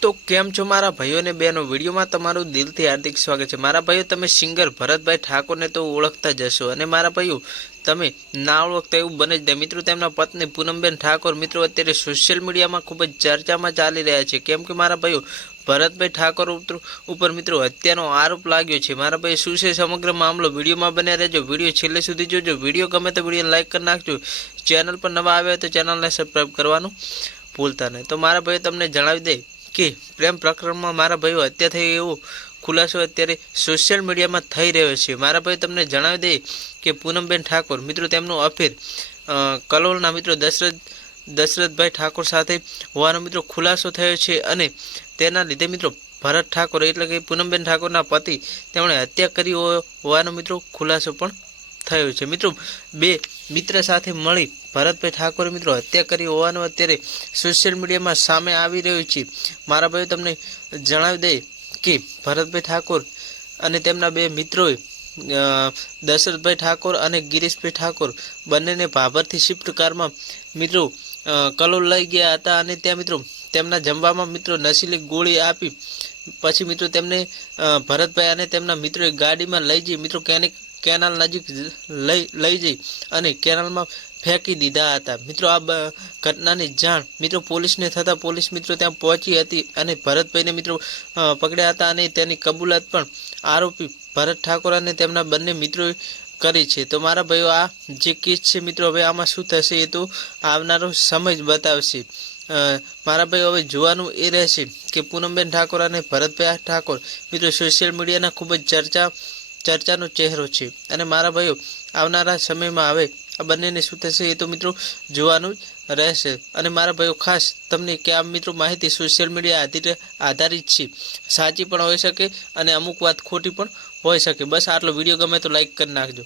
તો કેમ છો મારા ભાઈઓ અને બહેનો? વિડીયોમાં તમારું દિલથી હાર્દિક સ્વાગત છે. મારા ભાઈઓ, તમે સિંગર ભરતભાઈ ઠાકોરને તો ઓળખતા જ હશો. અને મારા ભાઈઓ, તમે ના ઓળખતા એવું બને જ નહીં. મિત્રો, તેમના પત્ની પૂનમબેન ઠાકોર, મિત્રો, અત્યારે સોશિયલ મીડિયામાં ખૂબ જ ચર્ચામાં ચાલી રહ્યા છે. કેમ કે મારા ભાઈઓ, ભરતભાઈ ઠાકોર ઉપર- મિત્રો હત્યાનો આરોપ લાગ્યો છે. મારા ભાઈ શું છે સમગ્ર મામલો વિડીયોમાં બન્યા રહેજો. વીડિયો છેલ્લે સુધી જોજો. વીડિયો ગમે તો વીડિયો લાઈક કરી નાખજો. ચેનલ પર નવા આવ્યા તો ચેનલને સબસ્ક્રાઈબ કરવાનું ભૂલતા નહીં. તો મારા ભાઈઓ તમને જણાવી દે કે પ્રેમ પ્રકરણમાં મારા ભાઈઓ હત્યા થઈ એવો ખુલાસો અત્યારે સોશિયલ મીડિયામાં થઈ રહ્યો છે. મારા ભાઈ તમને જણાવી દે કે પૂનમબેન ઠાકોર, મિત્રો તેમનું અફેર કલોલના મિત્રો દશરથ, દશરથભાઈ ઠાકોર સાથે હોવાનો મિત્રો ખુલાસો થયો છે અને તેના લીધે મિત્રો ભરત ઠાકોર એટલે કે પૂનમબેન ઠાકોરના પતિ તેમણે હત્યા કરી હોવાનો મિત્રો ખુલાસો પણ થયો છે. મિત્રો બે મિત્ર સાથે મળી ભરતભાઈ ઠાકોર મિત્રો હત્યા કરી હોવાનું અત્યારે સોશિયલ મીડિયામાં સામે આવી રહ્યું છે. મારા ભાઈઓ તમને જણાવી દે કે ભરતભાઈ ઠાકોર અને તેમના બે મિત્રોએ દશરથભાઈ ઠાકોર અને ગિરીશભાઈ ઠાકોર બંનેને ભાભરથી શિફ્ટ કારમાં મિત્રો કલોલ લઈ ગયા હતા અને ત્યાં મિત્રો તેમના જમવામાં મિત્રો નશીલી ગોળી આપી. પછી મિત્રો તેમને ભરતભાઈ અને તેમના મિત્રોએ ગાડીમાં લઈ જઈ. મિત્રો કેને કેનાલ નજીક લઈ લઈ જઈ અને કેનાલમાં ફેંકી દીધા હતા. મિત્રો, આ ઘટનાની જાણ મિત્રો પોલીસને થતાં પોલીસ મિત્રો ત્યાં પહોંચી હતી અને ભરતભાઈને મિત્રો પકડ્યા હતા અને તેની કબૂલાત પણ આરોપી ભરત ઠાકોર અને તેમના બંને મિત્રોએ કરી છે. તો મારા ભાઈઓ, આ જે કેસ છે મિત્રો, હવે આમાં શું થશે એ તો આવનારો સમય જ બતાવશે. મારા ભાઈ હવે જોવાનું એ રહેશે કે પૂનમબેન ઠાકોર અને ભરતભાઈ ઠાકોર મિત્રો સોશિયલ મીડિયાના ખૂબ જ ચર્ચા ચર્ચાનો ચહેરો છે. અને મારા ભાઈઓ, આવનારા સમયમાં આવે આ બંનેને શું થશે એ તો મિત્રો જોવાનું જ રહેશે. અને મારા ભાઈઓ, ખાસ તમને કે આ મિત્રો માહિતી સોશિયલ મીડિયા આધારિત આધારિત છે. સાચી પણ હોઈ શકે અને અમુક વાત ખોટી પણ હોઈ શકે. બસ આટલો વીડિયો ગમે તો લાઈક કરી નાખજો.